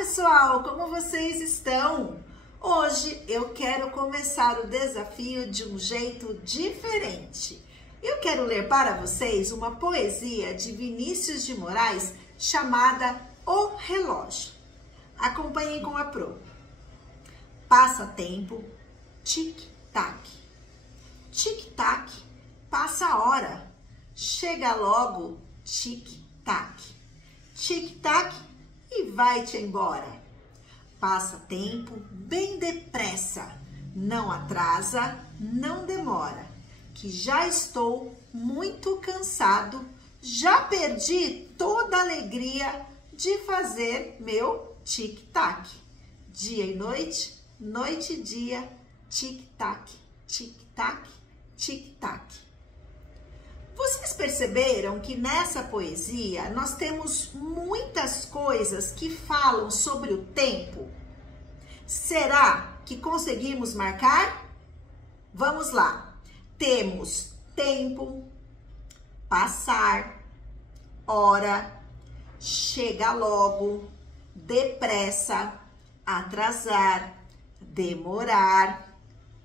pessoal, como vocês estão? Hoje eu quero começar o desafio de um jeito diferente. Eu quero ler para vocês uma poesia de Vinícius de Moraes chamada O Relógio. Acompanhem com a Pro. Passa tempo, tic-tac. Tic-tac, passa a hora. Chega logo, tic-tac. Tic-tac e vai-te embora. Passa tempo bem depressa. Não atrasa, não demora. Que já estou muito cansado. Já perdi toda a alegria de fazer meu tic-tac. Dia e noite, noite e dia, tic-tac, tic-tac, tic-tac. Vocês perceberam que nessa poesia nós temos muitas coisas que falam sobre o tempo? Será que conseguimos marcar? Vamos lá. Temos tempo, passar, hora, chega logo, depressa, atrasar, demorar.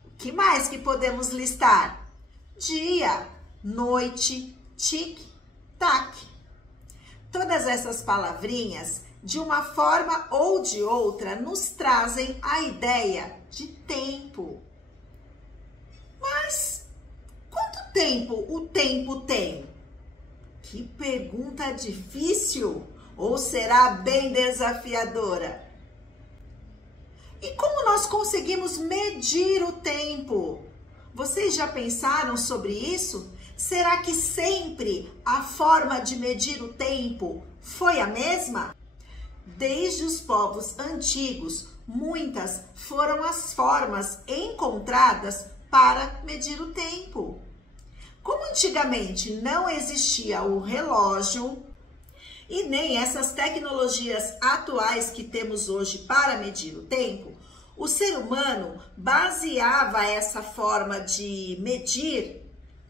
O que mais que podemos listar? Dia, noite, tic-tac. Todas essas palavrinhas, de uma forma ou de outra, nos trazem a ideia de tempo. Mas quanto tempo o tempo tem? Que pergunta difícil! Ou será bem desafiadora? E como nós conseguimos medir o tempo? Vocês já pensaram sobre isso? Será que sempre a forma de medir o tempo foi a mesma? Desde os povos antigos, muitas foram as formas encontradas para medir o tempo. Como antigamente não existia o relógio e nem essas tecnologias atuais que temos hoje para medir o tempo, o ser humano baseava essa forma de medir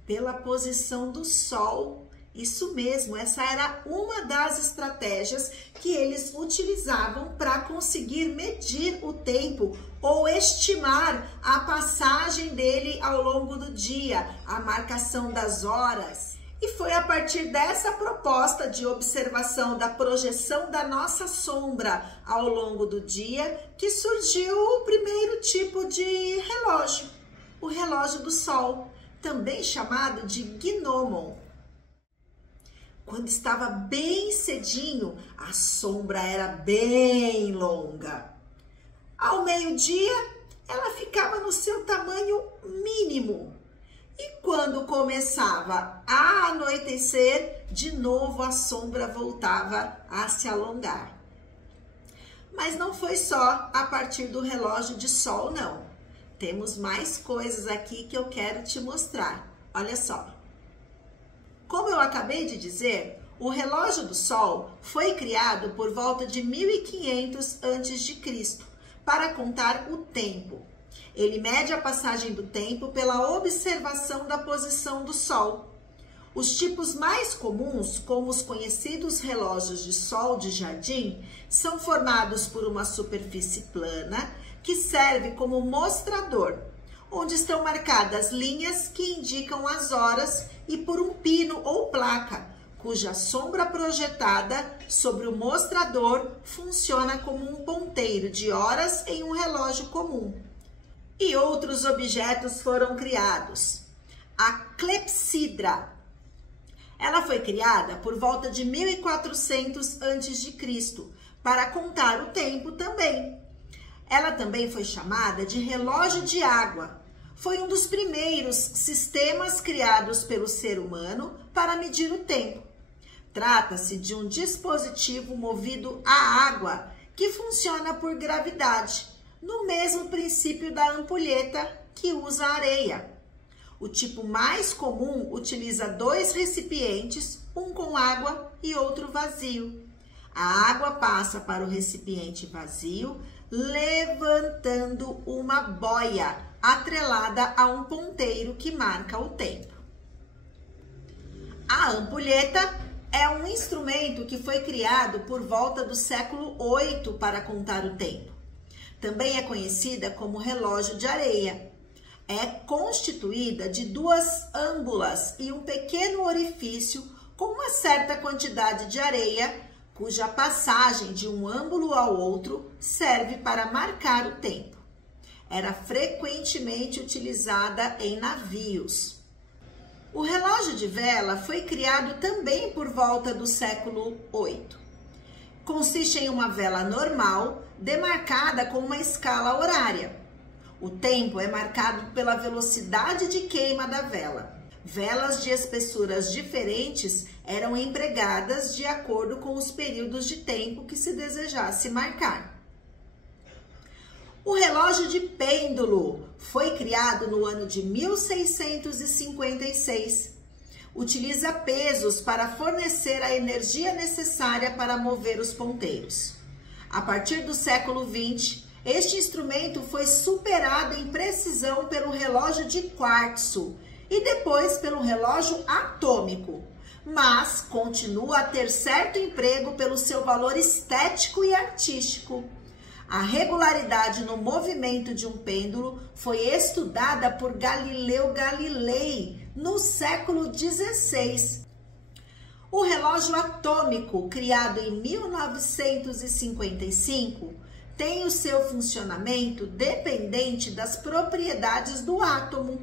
pela posição do Sol. Isso mesmo, essa era uma das estratégias que eles utilizavam para conseguir medir o tempo ou estimar a passagem dele ao longo do dia, a marcação das horas. E foi a partir dessa proposta de observação da projeção da nossa sombra ao longo do dia que surgiu o primeiro tipo de relógio, o relógio do Sol, também chamado de gnomon. Quando estava bem cedinho, a sombra era bem longa. Ao meio-dia, ela ficava no seu tamanho mínimo. E quando começava a anoitecer, de novo a sombra voltava a se alongar. Mas não foi só a partir do relógio de sol, não. Temos mais coisas aqui que eu quero te mostrar. Olha só. Como eu acabei de dizer, o relógio do Sol foi criado por volta de 1500 a.C. para contar o tempo. Ele mede a passagem do tempo pela observação da posição do Sol. Os tipos mais comuns, como os conhecidos relógios de sol de jardim, são formados por uma superfície plana que serve como mostrador, onde estão marcadas linhas que indicam as horas e por um pino ou placa, cuja sombra projetada sobre o mostrador funciona como um ponteiro de horas em um relógio comum. E outros objetos foram criados. A clepsidra. Ela foi criada por volta de 1400 a.C. para contar o tempo também. Ela também foi chamada de relógio de água. Foi um dos primeiros sistemas criados pelo ser humano para medir o tempo. Trata-se de um dispositivo movido a água que funciona por gravidade, no mesmo princípio da ampulheta que usa areia. O tipo mais comum utiliza dois recipientes, um com água e outro vazio. A água passa para o recipiente vazio, levantando uma boia atrelada a um ponteiro que marca o tempo. A ampulheta é um instrumento que foi criado por volta do século VIII para contar o tempo. Também é conhecida como relógio de areia. É constituída de duas âmbulas e um pequeno orifício com uma certa quantidade de areia, cuja passagem de um âmbulo ao outro serve para marcar o tempo. Era frequentemente utilizada em navios. O relógio de vela foi criado também por volta do século VIII. Consiste em uma vela normal, demarcada com uma escala horária. O tempo é marcado pela velocidade de queima da vela. Velas de espessuras diferentes eram empregadas de acordo com os períodos de tempo que se desejasse marcar. O relógio de pêndulo foi criado no ano de 1656. Utiliza pesos para fornecer a energia necessária para mover os ponteiros. A partir do século XX, este instrumento foi superado em precisão pelo relógio de quartzo e depois pelo relógio atômico, mas continua a ter certo emprego pelo seu valor estético e artístico. A regularidade no movimento de um pêndulo foi estudada por Galileu Galilei no século XVI. O relógio atômico, criado em 1955, tem o seu funcionamento dependente das propriedades do átomo.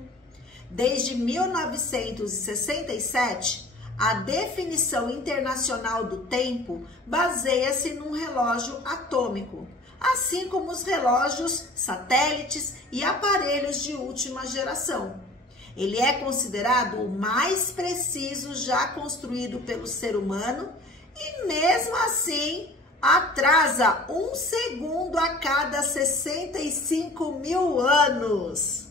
Desde 1967, a definição internacional do tempo baseia-se num relógio atômico, assim como os relógios, satélites e aparelhos de última geração. Ele é considerado o mais preciso já construído pelo ser humano e, mesmo assim, atrasa 1 segundo a cada 65 mil anos.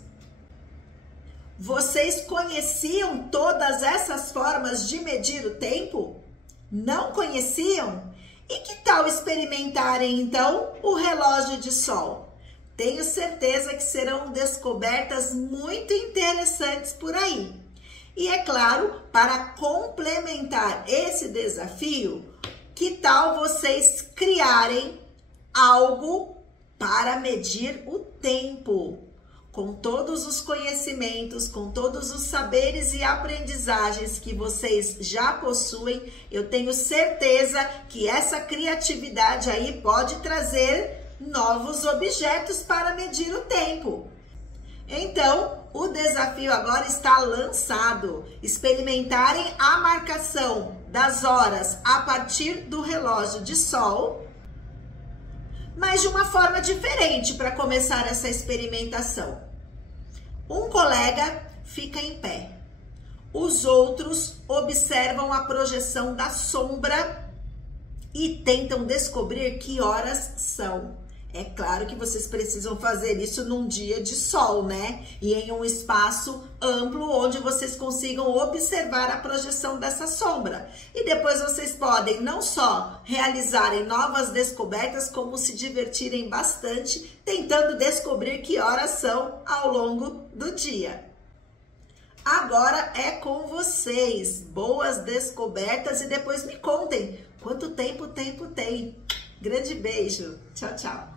Vocês conheciam todas essas formas de medir o tempo? Não conheciam? E que tal experimentarem, então, o relógio de sol? Tenho certeza que serão descobertas muito interessantes por aí. E é claro, para complementar esse desafio, que tal vocês criarem algo para medir o tempo? Com todos os conhecimentos, com todos os saberes e aprendizagens que vocês já possuem, eu tenho certeza que essa criatividade aí pode trazer novos objetos para medir o tempo. Então, o desafio agora está lançado. Experimentarem a marcação das horas a partir do relógio de sol, mas de uma forma diferente para começar essa experimentação. Um colega fica em pé. Os outros observam a projeção da sombra e tentam descobrir que horas são. É claro que vocês precisam fazer isso num dia de sol, né? E em um espaço amplo onde vocês consigam observar a projeção dessa sombra. E depois vocês podem não só realizarem novas descobertas, como se divertirem bastante tentando descobrir que horas são ao longo do dia. Agora é com vocês. Boas descobertas e depois me contem quanto tempo o tempo tem. Grande beijo. Tchau, tchau.